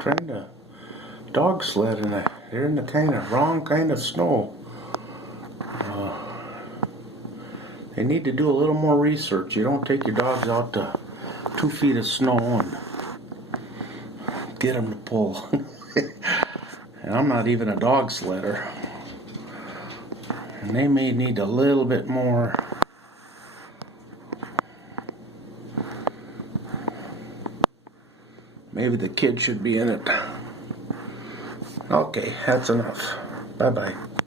trying to dog sled and they're in the kind of wrong kind of snow. They need to do a little more research. You don't take your dogs out to 2 feet of snow and get them to pull. And I'm not even a dog sledder. And they may need a little bit more. Maybe the kid should be in it. Okay, that's enough. Bye-bye.